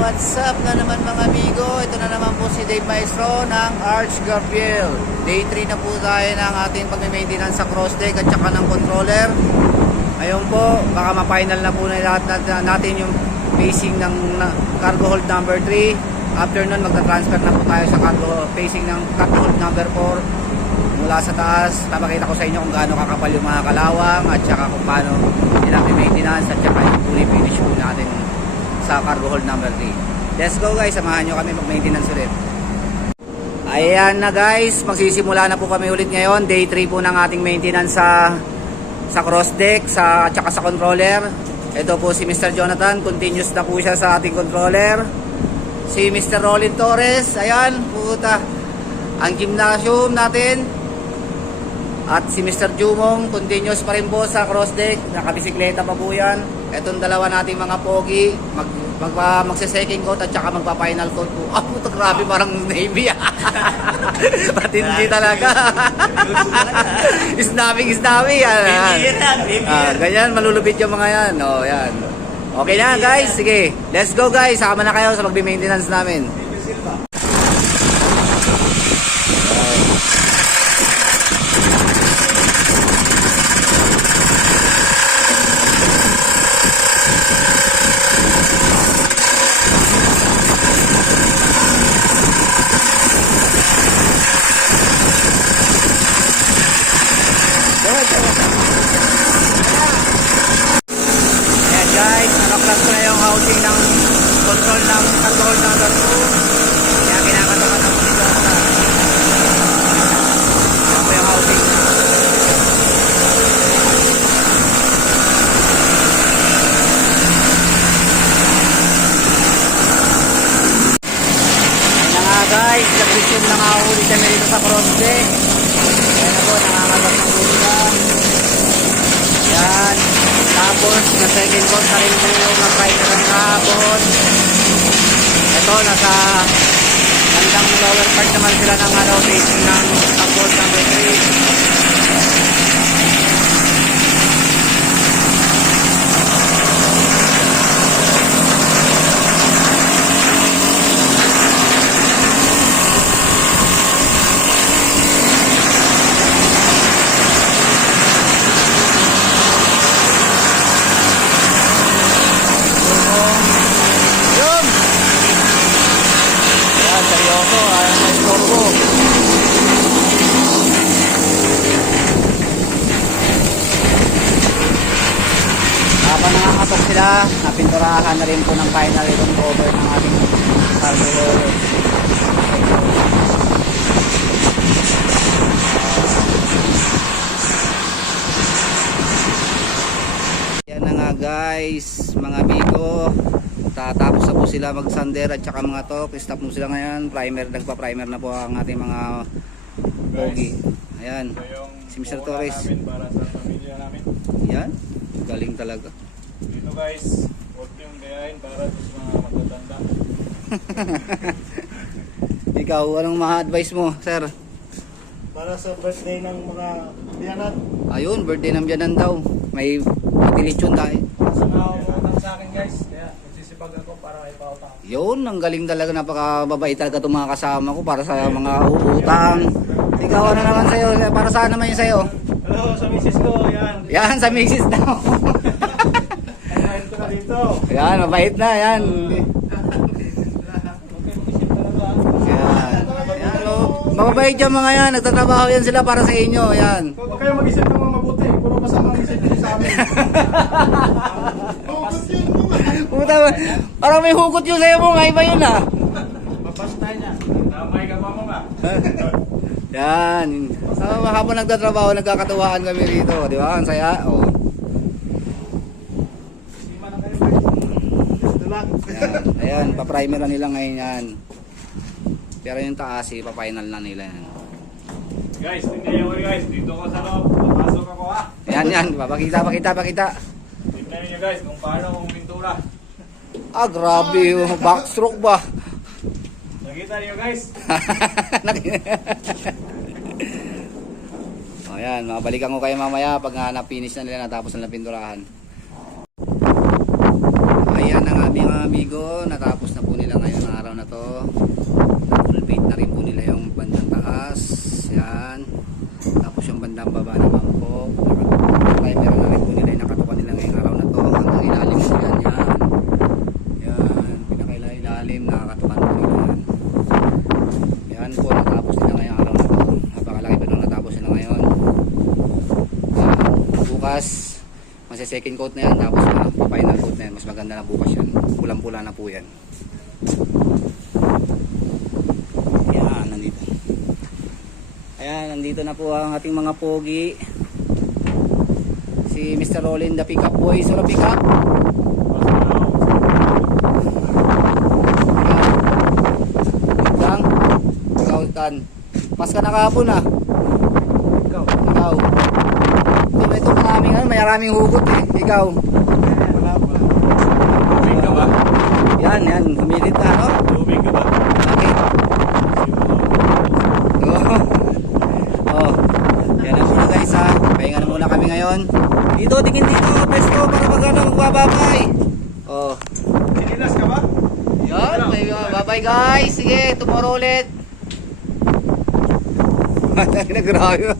What's up na naman mga amigo? Ito na naman po si Dave Maestro ng Arch Gabriel. Day 3 na po tayo ng ating pag-maintenance sa cross deck at saka ng controller. Ngayon po, baka ma-final na po na lahat natin yung facing ng cargo hold number 3. After nun, magta-transfer na po tayo sa facing ng cargo hold number 4 mula sa taas. Papakita ko sa inyo kung gaano kakapal yung mga kalawang at saka kung paano nilang maintenance at saka yung fully finish po natin sa cargo hold number 3. Let's go guys, samahan nyo kami mag-maintenance ulit. Ayan na guys, magsisimula na po kami ulit ngayon. Day 3 po ng ating maintenance sa cross deck at saka sa controller. Ito po si Mr. Jonathan, continuous na po siya sa ating controller. Si Mr. Rolin Torres, ayan, puta, ang gymnasium natin. At si Mr. Jumong, continuous pa rin po sa cross deck, nakabisikleta pa po yan. Etong dalawa nating mga pogi, magse-second coat at saka magpa-final coat po. Ah, puto, grabe, parang Navy. Patindi talaga. Isnami. Ganyan, malulupit yung mga yan. O, yan. Okay na guys, sige. Let's go guys, sama na kayo sa magbi-maintenance namin. Guys, nag-resume na nga ulit kami dito sa cross deck. Ayan na po, nangangagat ng ulo. Yan. Tapos, na second coat na rin po yung primer ng kahapon. Ito, nasa bandang lower part naman sila ng facing ng bolt number 3. Habang nakakatok sila, napinturahan na rin po ng final itong cover ng ating cargo hold. Yan na nga guys, mga amigo. Tatapos na po sila mag-sander at saka mga tok. Stop mo sila ngayon. Nagpa-primer na po ang ating mga pogi. Ayan, si Mr. Torres. Para sa pamilya namin. Yan, galing talaga. Dito guys, huwag yung gayahin para sa mga matatanda. Ikaw, anong ma-advise mo, sir? Para sa birthday ng mga biyanan. Ayun, birthday ng biyanan daw. May patilitsyon tayo. Sa mga umutang sa akin guys, kaya nagsisipag ako para ipautang. Yun, ang galing talaga, napakababait talaga itong mga kasama ko para sa mga utang. Ikaw, ano naman sa'yo? Para saan naman yun sa'yo? Hello, sa misis ko, yan. Yan, sa misis daw. Ayun ko na dito. Yan, mabait na, yan. Yan. Yan, oh. Mababait yung mga yan, nagtatrabaho yan sila para sa inyo, yan. Huwag kayo mag-isip ng mga mabuti, puro masamang isip nyo sa amin. Hugot yun mo. Puta, parang may hugot yun sa'yo mo, nga iba yun ah. Mapastay na. Damay ka pa mo nga. Yan. Habang nagtatrabaho, nagkakatuwaan kami rito, di ba? Ang saya. Oh. Sima na kayo guys. Ito lang. Ayan, pa-primer na nila ngayon yan. Pero yung taas, pa-final na nila yan. Guys, tingnan nyo guys. Dito ko sa loob. Papasok ako ha. Yan. Pakita. Tingnan nyo guys kung paano kung pintura. Ah, grabe. Backstroke ba? Nakita niyo guys? O yan, mabalikan ko kayo mamaya pag na-finish na nila, natapos na pinturahan. Ayan ang aming amigo, natapos na po second coat na yan, tapos final coat na yan. Mas maganda na bukas yan. Pulang-pula na po yan. Ayan, nandito. Ayan, nandito na po ang ating mga pogi. Si Mr. Rollin, the pickup boy. So, the pickup. Lang. Ikaw, Tan. Pas ka na kahapon ah. Ikaw. Ito, ito maraming, maraming hugot eh. Ikaw. Tubig ka ba? Yan, humilit na, no? Tubig ka ba? Bakit? Oh. Yan na muna guys ha. Pahinga na muna kami ngayon. Dito, tingin dito. Pesto para magbababay. Oh. Sinilas ka ba? Yan, may bye guys. Sige, tomorrow ulit. Grabe.